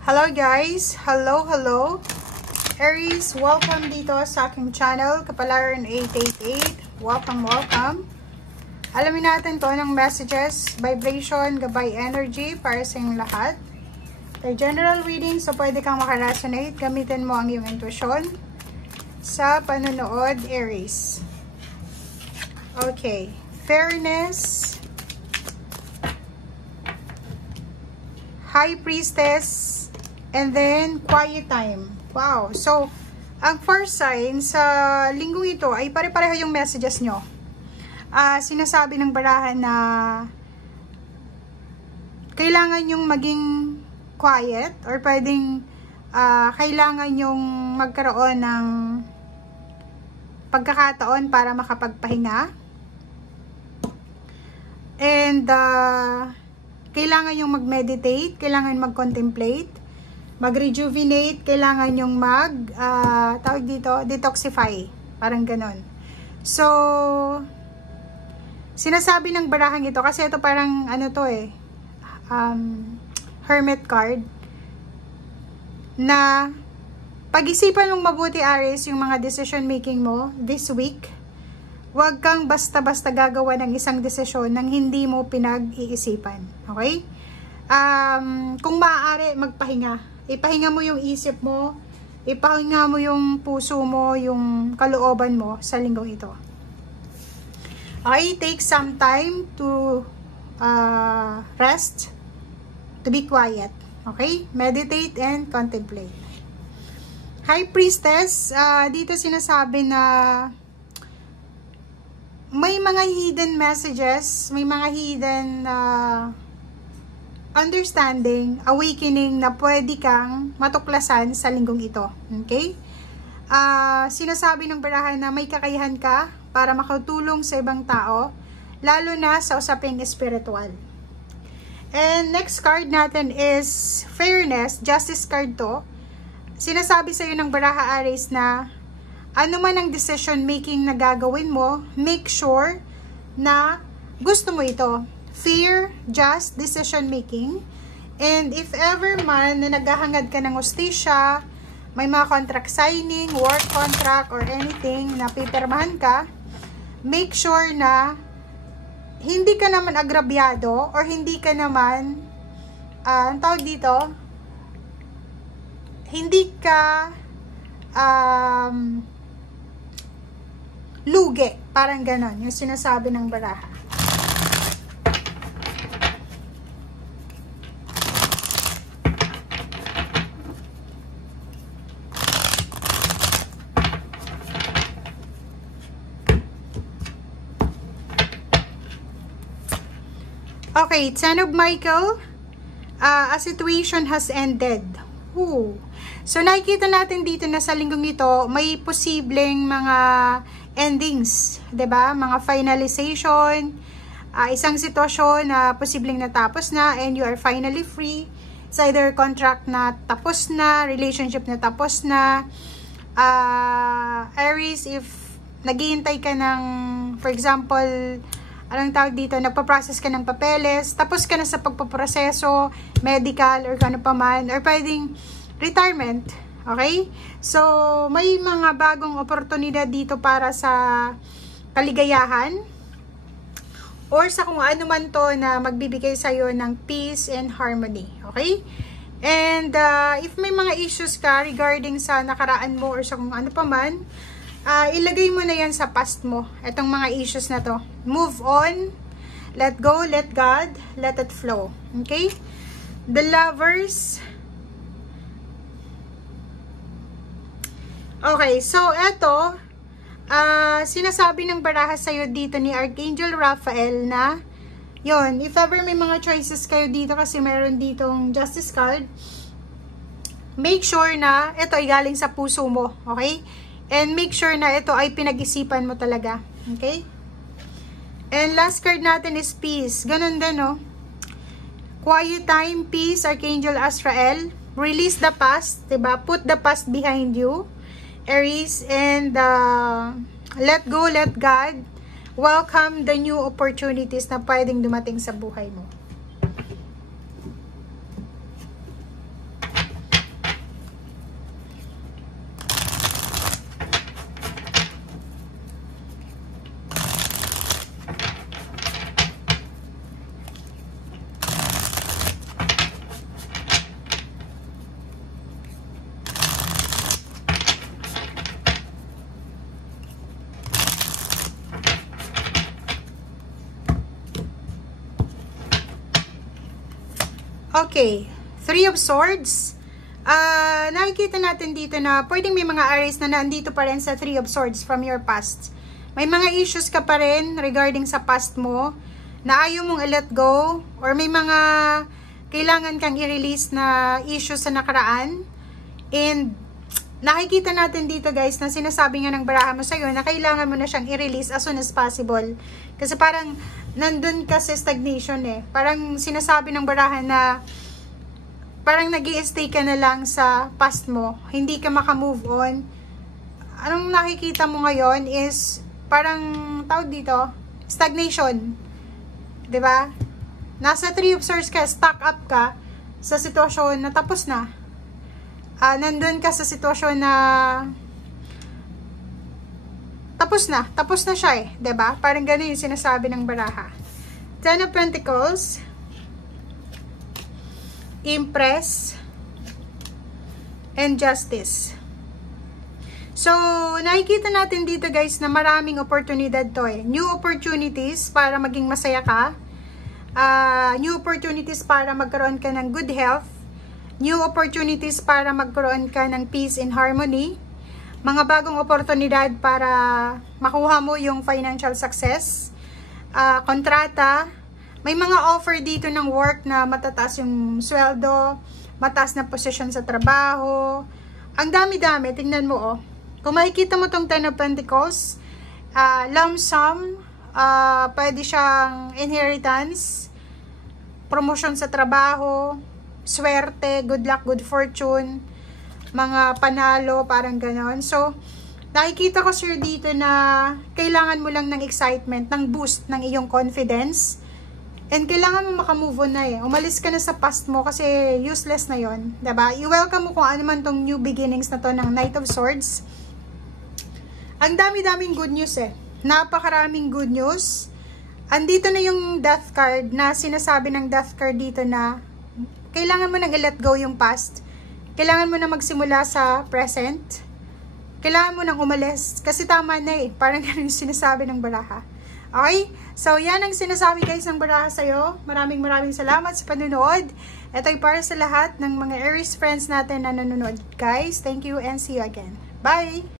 Hello guys! Hello! Aries, welcome dito sa aking channel, Kapalaran 888. Welcome! Alamin natin kung anong messages, vibration, gabay energy para sa inyong lahat. The general reading, so pwede kang makaresonate. Gamitin mo ang iyong intuition sa panonood, Aries. Okay. Fairness, High Priestess, and then quiet time. Wow. So, ang first sign sa linggong ito ay pare-pareho yung messages nyo. Sinasabi ng barahan na kailangan yung maging quiet or pwedeng kailangan yung magkaroon ng pagkakataon para makapagpahinga. And kailangan yung mag-meditate, kailangan mag-contemplate, mag-rejuvenate, kailangan yung tawag dito, detoxify. Parang ganon. So, sinasabi ng barahang ito, kasi ito parang, hermit card, na pag-isipan mong mabuti, Aries, yung mga decision making mo this week. Huwag kang basta-basta gagawa ng isang desisyon nang hindi mo pinag-iisipan. Okay? Kung maaari, magpahinga. Ipahinga mo yung isip mo, ipahinga mo yung puso mo, yung kalooban mo sa linggong ito. Okay? Take some time to rest, to be quiet. Okay? Meditate and contemplate. High Priestess, dito sinasabi na may mga hidden messages, may mga hidden understanding, awakening na pwede kang matuklasan sa linggong ito. Okay? Sinasabi ng barahan na may kakayahan ka para makatulong sa ibang tao, lalo na sa usaping espiritual. And next card natin is Fairness, Justice card to. Sinasabi sa iyo ng baraha, Aries, na ano man ang decision making na gagawin mo, make sure na gusto mo ito. Fair, just decision making. And if ever man na naghahangad ka ng hustisya, may mga contract signing, work contract, or anything na pipirmahan ka, make sure na hindi ka naman agrabyado or hindi ka naman, ang tawag dito, hindi ka lugi. Parang ganon yung sinasabi ng baraha. Okay, Ten of Michael, a situation has ended. Ooh. So, nakikita natin dito na sa linggong ito, may posibleng mga endings, 'di ba? Mga finalization, isang sitwasyon na posibleng natapos na and you are finally free. It's either contract na tapos na, relationship na tapos na. Aries, if naghihintay ka ng, for example, anong tawag dito, nagpa-process ka ng papeles, tapos ka na sa pagpaproseso, medical, or ano pa man, or pwedeng retirement, okay? So, may mga bagong oportunidad dito para sa kaligayahan, or sa kung ano man to na magbibigay sa'yo ng peace and harmony, okay? And, if may mga issues ka regarding sa nakaraan mo, or sa kung ano pa man, ilagay mo na yan sa past mo, itong mga issues na to. Move on, let go, let God, let it flow. Okay? The Lovers. Okay, so eto, sinasabi ng baraha sa'yo dito ni Archangel Raphael na, yon, if ever may mga choices kayo dito kasi meron ditong Justice card, make sure na ito ay galing sa puso mo. Okay? And make sure na ito ay pinag-isipan mo talaga. Okay? And last card natin is Peace. Ganun din, no? Quiet time, peace, Archangel Azrael. Release the past, diba? Put the past behind you, Aries. And let go, let God. Welcome the new opportunities na pwedeng dumating sa buhay mo. Okay, Three of Swords. Nakikita natin dito na pwedeng may mga Aries na nandito pa rin sa Three of Swords from your past. May mga issues ka pa rin regarding sa past mo na ayaw mong i-let go, or may mga kailangan kang i-release na issues sa nakaraan. And nakikita natin dito guys na sinasabi nga ng baraha mo sa'yo na kailangan mo na siyang i-release as soon as possible. Kasi parang nandun ka sa stagnation eh. Parang sinasabi ng baraha na parang nag-i-stay ka na lang sa past mo. Hindi ka makamove on. Anong nakikita mo ngayon is parang tawag dito, stagnation. 'Di ba? Nasa Three of Swords ka, stuck up ka sa sitwasyon na tapos na. Nandun ka sa sitwasyon na tapos na siya eh, 'di ba? Parang gano'n yung sinasabi ng baraha. Ten of Pentacles, Empress, and Justice. So, nakikita natin dito guys na maraming oportunidad to eh. New opportunities para maging masaya ka. New opportunities para magkaroon ka ng good health. New opportunities para magkaroon ka ng peace and harmony. Mga bagong oportunidad para makuha mo yung financial success. Kontrata. May mga offer dito ng work na matataas yung sweldo, mataas na position sa trabaho. Ang dami-dami, tingnan mo oh. Kung makikita mo tong Ten of Pentacles, lump sum, pwede siyang inheritance, promotion sa trabaho, swerte, good luck, good fortune, mga panalo, parang ganon. So, nakikita ko sir dito na kailangan mo lang ng excitement, ng boost ng iyong confidence. And kailangan mo makamove on na eh. Umalis ka na sa past mo kasi useless na yon, diba? I-welcome mo kung ano man tong new beginnings na to ng Knight of Swords. Ang dami-daming good news eh. Napakaraming good news. Andito na yung Death card na sinasabi ng Death card dito na kailangan mo nang i-let go yung past. Kailangan mo na magsimula sa present. Kailangan mo nang umalis. Kasi tama na eh. Parang ganun yung sinasabi ng baraha. Okay? So, yan ang sinasabi guys ng baraha sa'yo. Maraming salamat sa panunood. Ito ay para sa lahat ng mga Aries friends natin na nanonood. Guys, thank you and see you again. Bye!